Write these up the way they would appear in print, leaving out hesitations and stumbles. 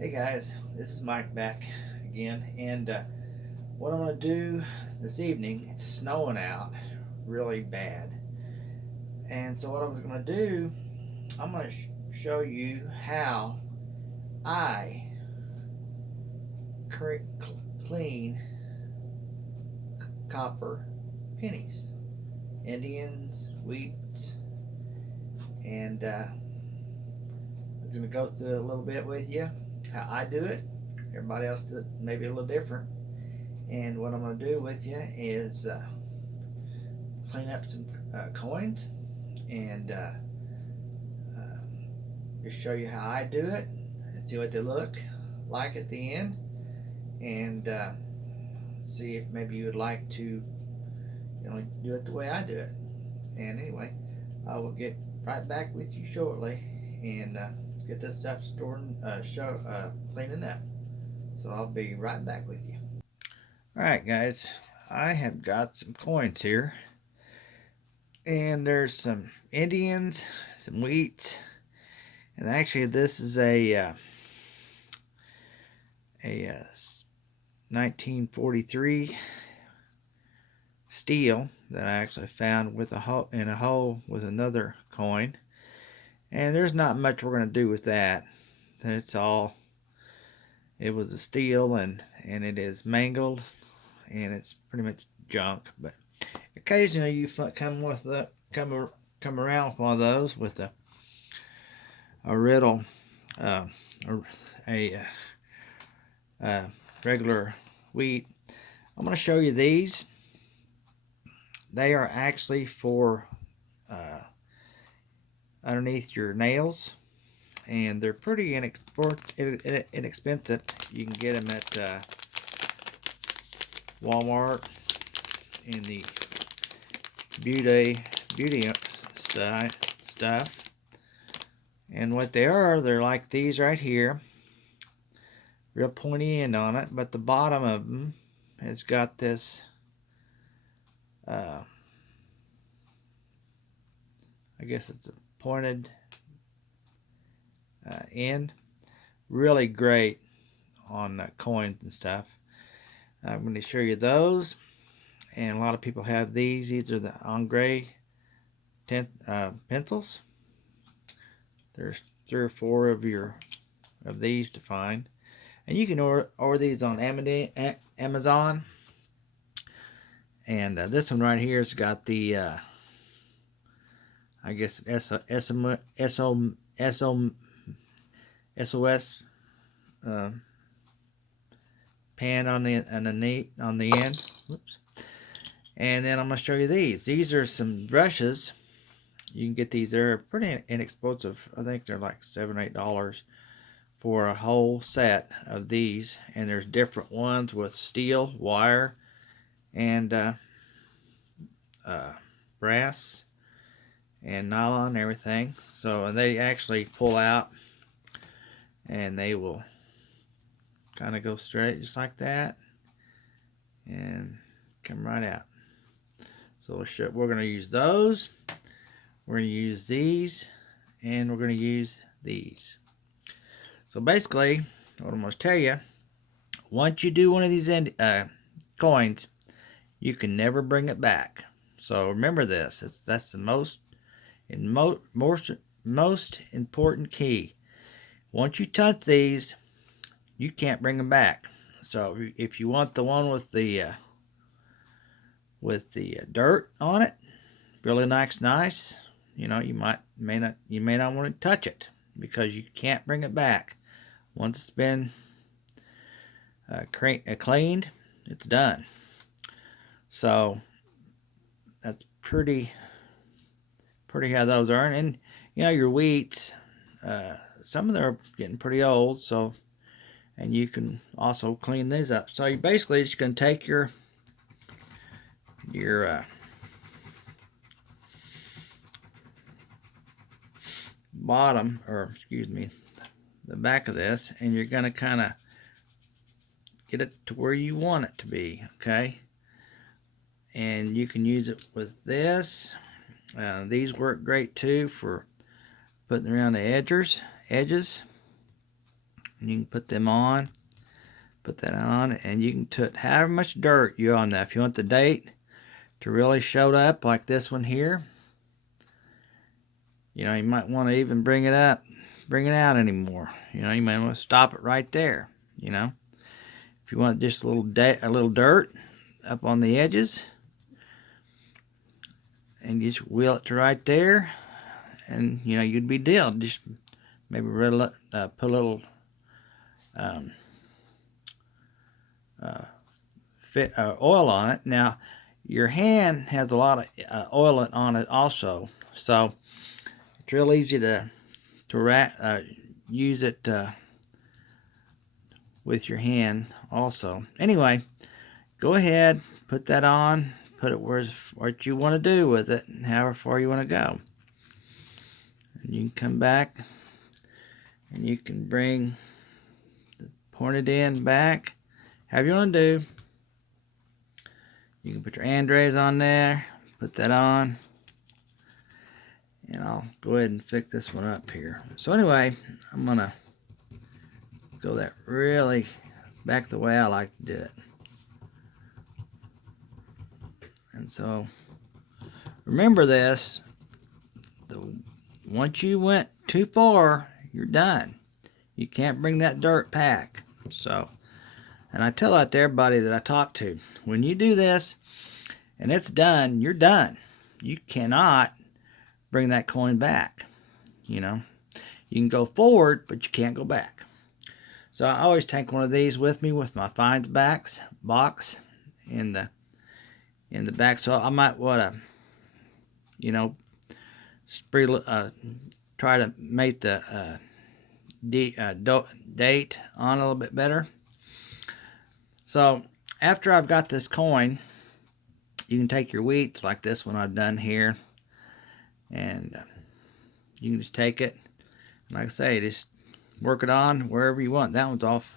Hey guys, this is Mike back again, and what I'm going to do this evening, it's snowing out really bad, and so what I was going to do, I'm going to show you how I clean copper pennies, Indians, wheats, and I'm going to go through a little bit with you, how I do it. Everybody else does it maybe a little different, and what I'm going to do with you is clean up some coins and uh, just show you how I do it and see what they look like at the end, and see if maybe you would like to do it the way I do it. And anyway, I will get right back with you shortly and get this stuff stored and cleaning up. So I'll be right back with you. All right, guys, I have got some coins here, and there's some Indians, some wheat, and actually this is a 1943 steel that I actually found with a hole in a hole with another coin, and there's not much we're going to do with that. It's all, it was a steel, and it is mangled and it's pretty much junk, but occasionally you come with the come around with one of those with a riddle, uh, a regular wheat. I'm going to show you these. They are actually for uh, underneath your nails, and they're pretty inexpensive. You can get them at Walmart in the beauty stuff. And what they are, they're like these right here, real pointy end on it, but the bottom of them has got this I guess it's a pointed end. Really great on coins and stuff. I'm going to show you those, and a lot of people have these. These are the Angre pencils. There's 3 or 4 of these to find, and you can order these on Amazon. And this one right here has got the I guess SOS pan on the end. Whoops. And then I'm going to show you these. These are some brushes. You can get these. They're pretty inexpensive. I think they're like $7 or $8 for a whole set of these. And there's different ones with steel, wire, and brass and nylon and everything. So they actually pull out, and they will kind of go straight just like that and come right out. So we're going to use those. We're going to use these, and we're going to use these. So basically, what I'm going to tell you, once you do one of these coins, you can never bring it back. So remember this. That's the most important key. Once you touch these, you can't bring them back. So if you want the one with the dirt on it, really nice, you may not want to touch it, because you can't bring it back. Once it's been cleaned, it's done. So that's pretty how those are. And your wheats, some of them are getting pretty old, so, and you can also clean these up. So you basically just going to take your bottom, or excuse me, the back of this, and you're going to kind of get it to where you want it to be, okay? And you can use it with this. These work great too for putting around the edges. And you can put them on. Put that on, and you can put however much dirt you on that. If you want the date to really show up like this one here, you know, you might want to even bring it up, bring it out anymore. You know, you might want to stop it right there. You know, if you want just a little dirt up on the edges, and you just wheel it to right there, and you know you'd be deal. Just maybe put a little oil on it. Now, your hand has a lot of oil on it also, so it's real easy to use it with your hand also. Anyway, go ahead, put that on, put it what you want to do with it, and however far you want to go. And you can come back, and you can point it in back, however you want to do. You can put your Andres on there, put that on, and I'll go ahead and fix this one up here. So anyway, I'm gonna go that really back the way I like to do it. And so remember this, once you went too far, you're done. You can't bring that dirt back. So, and I tell that to everybody that I talk to, when you do this and it's done, you're done. You cannot bring that coin back. You know, you can go forward, but you can't go back. So I always take one of these with me with my finds box in the back. So I might want to, you know, try to make the date on a little bit better. So after I've got this coin, you can take your wheats like this one I've done here, and you can just take it, and like I say, just work it on wherever you want. That one's off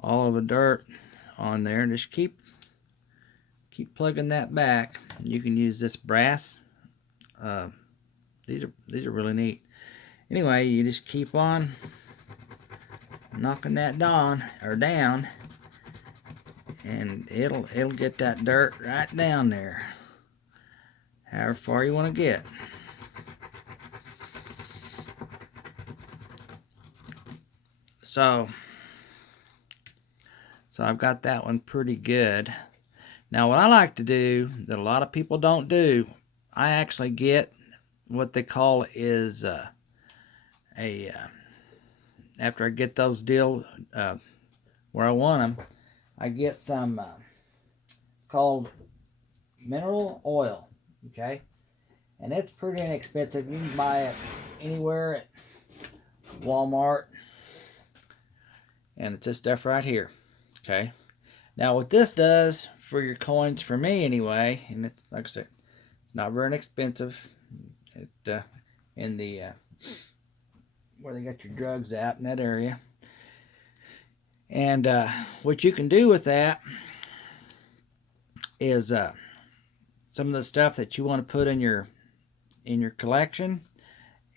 all of the dirt on there. Just keep plugging that back. You can use this brass. These are really neat. Anyway, you just keep on knocking that down, and it'll get that dirt right down there, however far you want to get. So I've got that one pretty good. Now what I like to do that a lot of people don't do, I actually get what they call is after I get those where I want them, I get some called mineral oil, okay? And it's pretty inexpensive. You can buy it anywhere at Walmart, and it's this stuff right here, okay? Now what this does for your coins, for me anyway, and it's like I said, it's not very inexpensive. It in the where they got your drugs out in that area. And what you can do with that is some of the stuff that you want to put in your collection.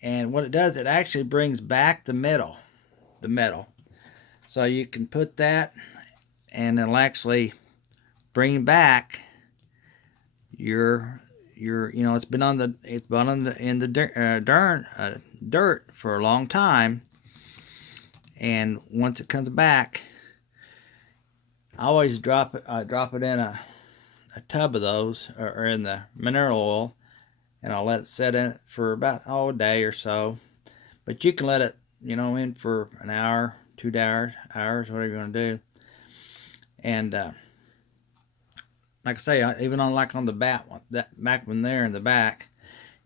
And what it does, it actually brings back the metal. So you can put that, and it'll actually bring back your you know, it's been in the dirt for a long time, and once it comes back, I always drop it in a tub of those, or in the mineral oil, and I'll let it sit in it for about a day or so. But you can let it, you know, in for an hour, 2 hours, whatever you want to do. And like I say, even on the back one there in the back,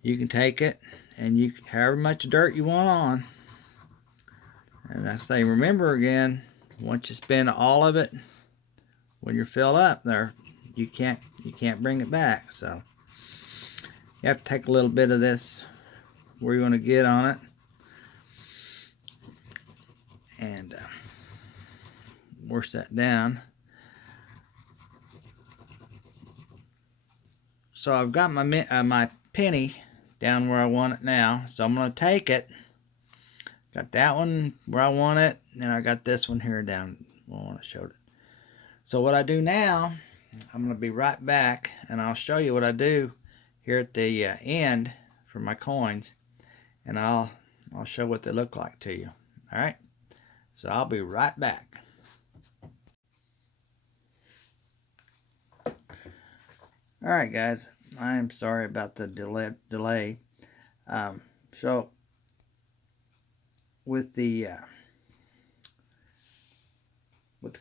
you can take it, and you however much dirt you want on. And I say, remember again, once you spend all of it, when you're filled up there, you can't bring it back. So you have to take a little bit of this where you want to get on it, and wash that down. So I've got my penny down where I want it now. So I'm going to take it Got that one where I want it, and I got this one here down where I want to show it. So what I do now, I'm going to be right back, and I'll show you what I do here at the end for my coins, and I'll show what they look like to you. All right, so I'll be right back. All right, guys, I am sorry about the delay. So with the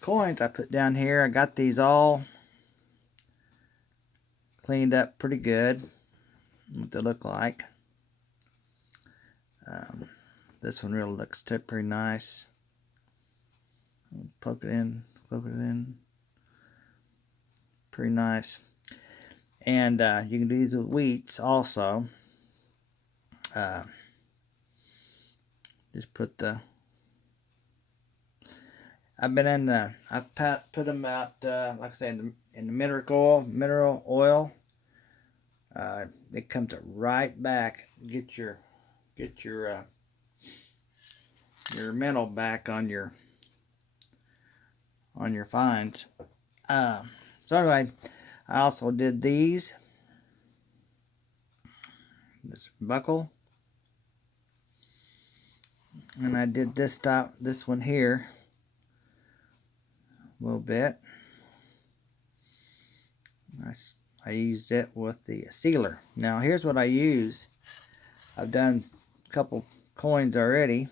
coins I put down here, I got these all cleaned up pretty good. What they look like. This one really looks pretty nice. Poke it in, poke it in. Pretty nice. And you can do these with wheats also. Just put the. I've put them out, like I say, in the mineral oil. It comes right back. Get your metal back on your finds. So anyway, I also did this buckle, and I did this one here a little bit. I used it with the sealer. Now here's what I use. I've done a couple coins already,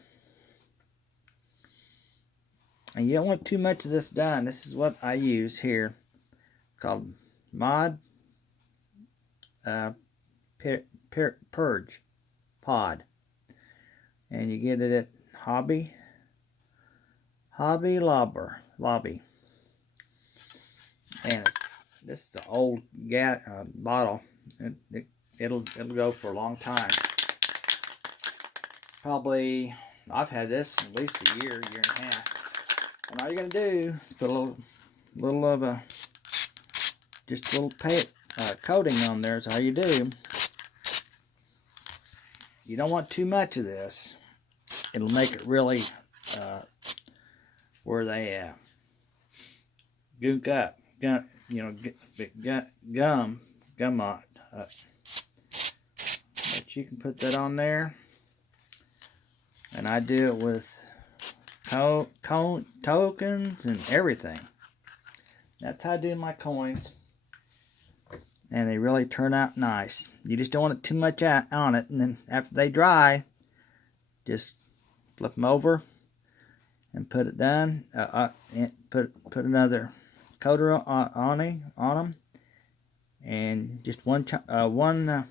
and you don't want too much of this done. This is what I use here, called Mod Purge Pod, and you get it at Hobby Lobby. And this is the old bottle. It'll go for a long time. Probably I've had this at least a year and a half. And all you're gonna do is put a little of a coating on there. Is how you do. You don't want too much of this. It'll make it really where they gunk up. Gum on. But you can put that on there, and I do it with tokens and everything. That's how I do my coins, and they really turn out nice. You just don't want it too much on it, and then after they dry, just flip them over and put it done. And put another coater on them, and just one time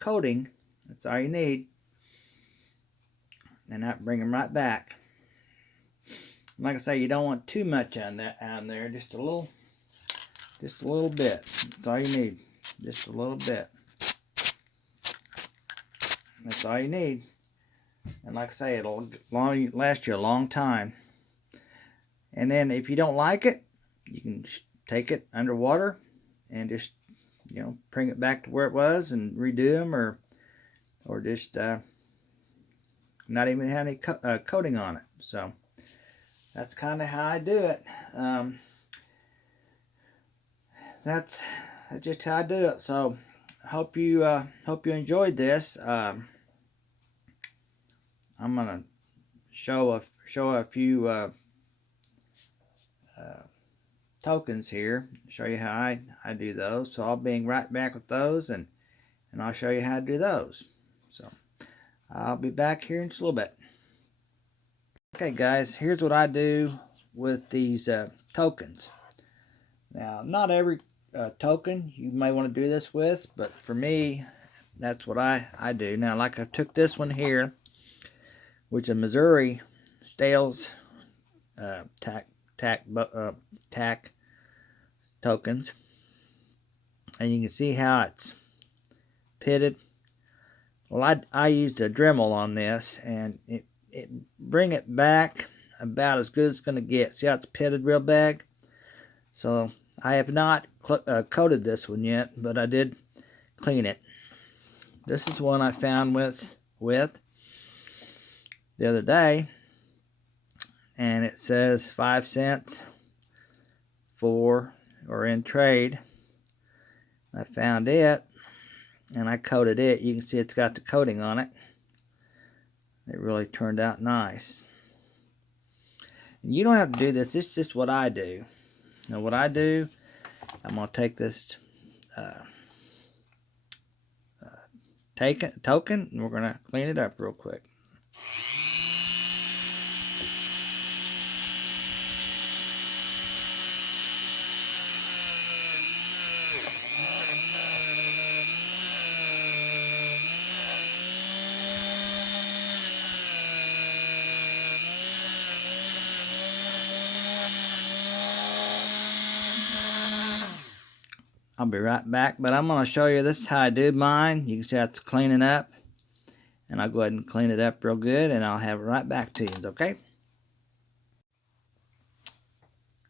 coating. That's all you need, and that bring them right back. Like I say, you don't want too much on there. Just a little bit. That's all you need. Just a little bit. That's all you need. And like I say, it'll last you a long time. And then if you don't like it, you can take it underwater and just, bring it back to where it was and redo them, or just not even have any coating on it. So that's kind of how I do it. That's just how I do it. So hope you enjoyed this. I'm gonna show a few tokens here. Show you how I do those. So I'll be right back with those, and I'll show you how to do those. So I'll be back here in just a little bit. Okay, guys, here's what I do with these tokens. Now, not every token you may want to do this with, but for me, that's what I do. Now, like I took this one here, which is Missouri Stales tack tokens, and you can see how it's pitted. Well, I used a Dremel on this, and it bring it back about as good as it's going to get. See how it's pitted real big? So I have not coated this one yet, but I did clean it This is one I found with the other day, and it says 5 cents for or in trade. I found it, and I coated it. You can see it's got the coating on it. It really turned out nice. And you don't have to do this. This is just what I do. Now what I do, I'm going to take this token, and we're going to clean it up real quick. I'll be right back, but I'm going to show you, this is how I do mine. You can see how it's cleaning up, and I'll go ahead and clean it up real good, and I'll have it right back to you, okay?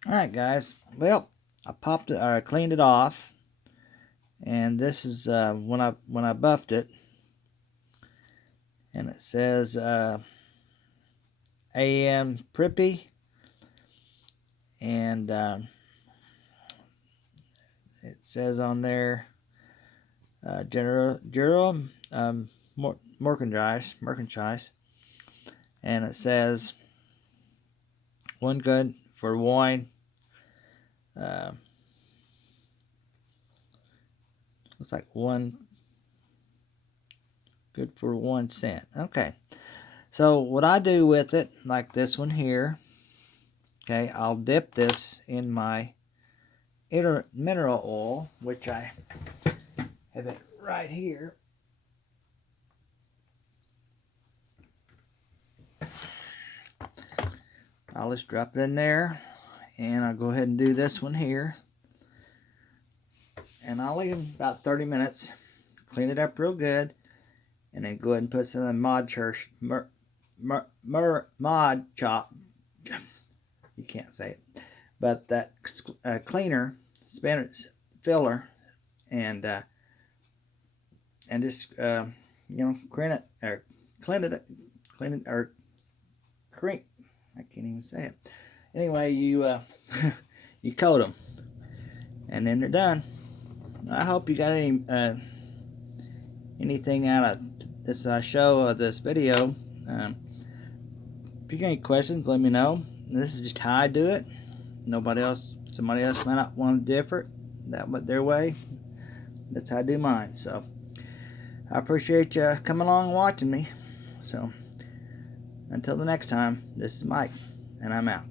Alright guys, well, I popped it, or I cleaned it off, and this is when I buffed it, and it says AM Prippy, and it says on there General Merchandise, and it says one good for wine. Looks like one good for 1 cent. Okay, so what I do with it, like this one here, okay, I'll dip this in my mineral oil, which I have it right here. I'll just drop it in there, and I'll go ahead and do this one here, and I'll leave them about 30 minutes, clean it up real good, and then go ahead and put some of the mod chop, you can't say it, but that cleaner, filler, and just you know, clean it, or cream. I can't even say it. Anyway, you you coat them, and then they're done. I hope you got anything out of this show or this video. If you got any questions, let me know. This is just how I do it. Somebody else might not want to differ their way. That's how I do mine. So I appreciate you coming along and watching me. So until the next time, this is Mike, and I'm out.